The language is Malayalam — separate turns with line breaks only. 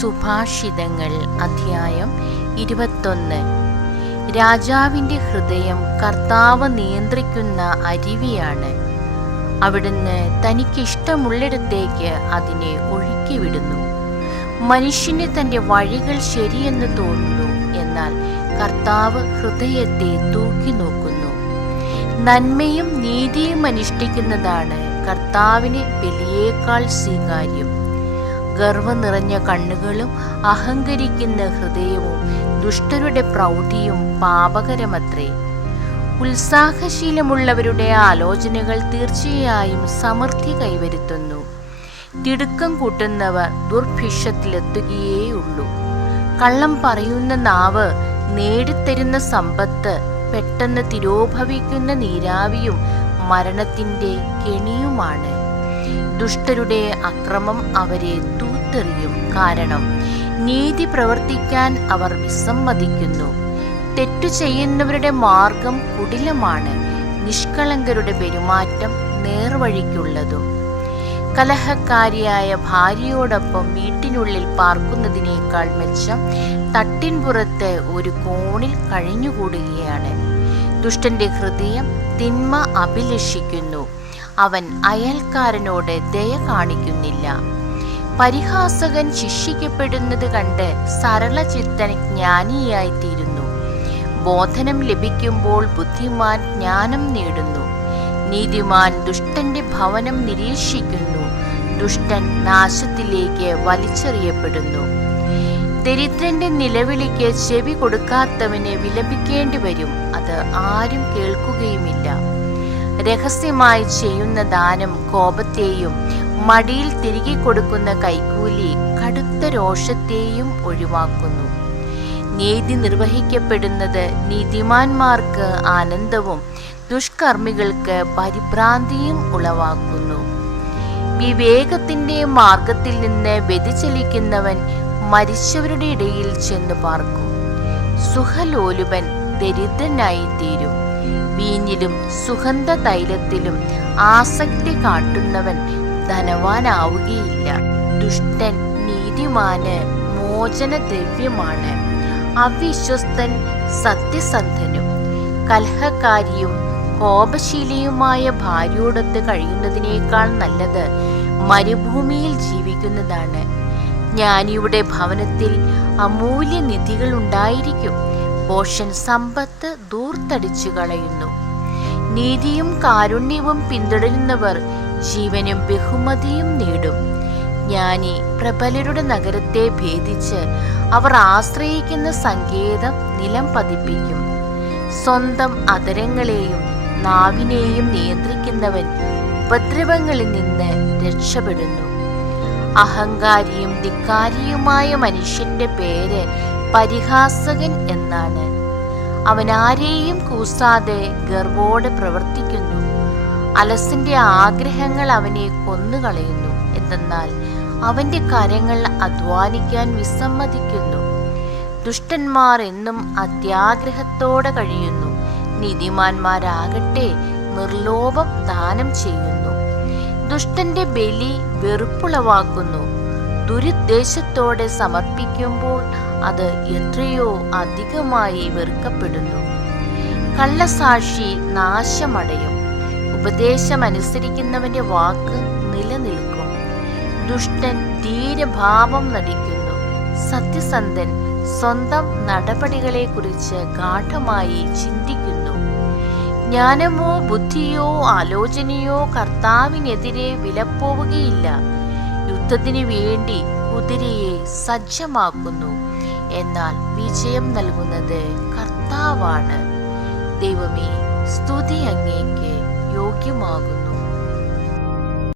സുഭാഷിതങ്ങൾ അധ്യായം ഇരുപത്തൊന്ന് രാജാവിൻ്റെ ഹൃദയം കർത്താവ് നിയന്ത്രിക്കുന്ന അരുവിയാണ് അവിടുന്ന് തനിക്കിഷ്ടമുള്ളിടത്തേക്ക് അതിനെ ഒഴുക്കിവിടുന്നു മനുഷ്യന് തൻ്റെ വഴികൾ ശരിയെന്ന് തോന്നുന്നു എന്നാൽ കർത്താവ് ഹൃദയത്തെ തൂക്കി നോക്കുന്നു നന്മയും നീതിയും അനുഷ്ഠിക്കുന്നതാണ് കർത്താവിന് വലിയേക്കാൾ സ്വീകാര്യം ഗർവ് നിറഞ്ഞ കണ്ണുകളും അഹങ്കരിക്കുന്ന ഹൃദയവും ദുഷ്ടരുടെ പ്രൗഢിയും പാപകരമത്രേ ഉത്സാഹശീലമുള്ളവരുടെ ആലോചനകൾ തീർച്ചയായും സമൃദ്ധി കൈവരുത്തുന്നു തിടുക്കം കൂട്ടുന്നവർ ദുർഭിക്ഷത്തിലെത്തുകയേയുള്ളൂ കള്ളം പറയുന്ന നാവ് നേടിത്തരുന്ന സമ്പത്ത് പെട്ടെന്ന് തിരോഭവിക്കുന്ന നീരാവിയും മരണത്തിൻ്റെ കെണിയുമാണ് ദുഷ്ടരുടെ അക്രമം അവരെ പുറത്തെറിയും കാരണം നീതി പ്രവർത്തിക്കാൻ അവർ വിസമ്മതിക്കുന്നു തെറ്റു ചെയ്യുന്നവരുടെ മാർഗം കുടിലമാണ് നിഷ്കളങ്കരുടെ പെരുമാറ്റം നേർവഴിക്കുള്ളതും കലഹക്കാരിയായ ഭാര്യയോടൊപ്പം വീട്ടിനുള്ളിൽ പാർക്കുന്നതിനേക്കാൾ മെച്ചം തട്ടിൻപുറത്ത് ഒരു കോണിൽ കഴിഞ്ഞുകൂടുകയാണ് ദുഷ്ടന്റെ ഹൃദയം തിന്മ അഭിലഷിക്കുന്നു അവൻ അയൽക്കാരനോട് ദയ കാണിക്കുന്നില്ല പരിഹാസകൻ ശിക്ഷിക്കപ്പെടുന്നത് കണ്ട് സരളചിത്തൻ ജ്ഞാനിയായിത്തീരുന്നു ബോധനം ലഭിക്കുമ്പോൾ ബുദ്ധിമാൻ ജ്ഞാനം നേടുന്നു നീതിമാൻ ദുഷ്ടന്റെ ഭവനം നിരീക്ഷിക്കുന്നു ദുഷ്ടൻ നാശത്തിലേക്ക് വലിച്ചെറിയപ്പെടുന്നു ദരിദ്രന്റെ നിലവിളിക്ക് ചെവി കൊടുക്കാത്തവന് വിലപിക്കേണ്ടി വരും അത് ആരും കേൾക്കുകയുമില്ല രഹസ്യമായി ചെയ്യുന്ന ദാനം കോപത്തെയും മടിയിൽ തിരികെ കൊടുക്കുന്ന കൈക്കൂലി കടുത്ത രോഷത്തെയും ഒഴിവാക്കുന്നു നീതി നിർവഹിക്കപ്പെടുന്നത് നീതിമാന്മാർക്ക് ആനന്ദവും ദുഷ്കർമ്മികൾക്ക് പരിഭ്രാന്തിയും ഉളവാക്കുന്നു വിവേകത്തിന്റെ മാർഗത്തിൽ നിന്ന് വ്യതിചലിക്കുന്നവൻ മരിച്ചവരുടെ ഇടയിൽ ചെന്ന് പാർക്കും സുഖലോലുപൻ ദരിദ്രനായി തീരും വീഞ്ഞിലും സുഗന്ധ തൈലത്തിലും ആസക്തി കാട്ടുന്നവൻ ധനവാനാവുകയില്ല ദുഷ്ടൻ നീതിമാന് മോചന ദ്രവ്യമാണ് അവിശ്വസ്തൻ സത്യസന്ധനും കലഹക്കാരിയും കോപശീലിയുമായ ഭാര്യയോടൊത്ത് കഴിയുന്നതിനേക്കാൾ നല്ലത് മരുഭൂമിയിൽ ജീവിക്കുന്നതാണ് ജ്ഞാനിയുടെ ഭവനത്തിൽ അമൂല്യ നിധികൾ ഉണ്ടായിരിക്കും പോഷൻ സമ്പത്ത് ദൂർത്തടിച്ചു കളയുന്നു നീതിയും കാരുണ്യവും പിന്തുടരുന്നവർ ജീവനും ബഹുമതിയും നേടും ജ്ഞാനി പ്രബലരുടെ നഗരത്തെ ഭേദിച്ച് അവർ ആശ്രയിക്കുന്ന സങ്കേതം നിലം പതിപ്പിക്കും സ്വന്തം അതരങ്ങളെയും നാവിനെയും നിയന്ത്രിക്കുന്നവൻ ഉപദ്രവങ്ങളിൽ നിന്ന് രക്ഷപ്പെടുന്നു അഹങ്കാരിയും ധിക്കാരിയുമായ മനുഷ്യന്റെ പേര് പരിഹാസകൻ എന്നാണ് അവൻ ആരെയും കൂസാതെ ഗർവോടെ പ്രവർത്തിക്കുന്നു അലസിന്റെ ആഗ്രഹങ്ങൾ അവനെ കൊന്നുകളയുന്നു എന്തെന്നാൽ അവന്റെ കരങ്ങൾ അധ്വാനിക്കാൻ വിസമ്മതിക്കുന്നു ദുഷ്ടന്മാർ എന്നും അത്യാഗ്രഹത്തോടെ കഴിയുന്നു നീതിമാന്മാരാകട്ടെ നിർലോഭം ദാനം ചെയ്യുന്നു ദുഷ്ടന്റെ ബലി വെറുപ്പുളവാക്കുന്നു ദുരുദ്ദേശത്തോടെ സമർപ്പിക്കുമ്പോൾ അത് എത്രയോ അധികമായി വെറുക്കപ്പെടുന്നു കള്ളസാക്ഷി നാശമടയും ഉപദേശമനുസരിക്കുന്നവന്റെ അനുസരിക്കുന്നവന്റെ വാക്ക് നിലനിൽക്കും ദുഷ്ടൻ ധീരഭാവം നടിക്കുന്നു സത്യസന്ധൻ സ്വന്തം നടപടികളെക്കുറിച്ച് ഗാഠമായി ചിന്തിക്കുന്നു ജ്ഞാനമോ ബുദ്ധിയോ ആലോചനയോ കർത്താവിനെതിരെ വിലപ്പോവുകയില്ല യുദ്ധത്തിന് വേണ്ടി കുതിരയെ സജ്ജമാക്കുന്നു എന്നാൽ വിജയം നൽകുന്നത് കർത്താവാണ് ദൈവമേ സ്തുതി അങ്ങേക്ക് യോഗ്യമാകുന്നു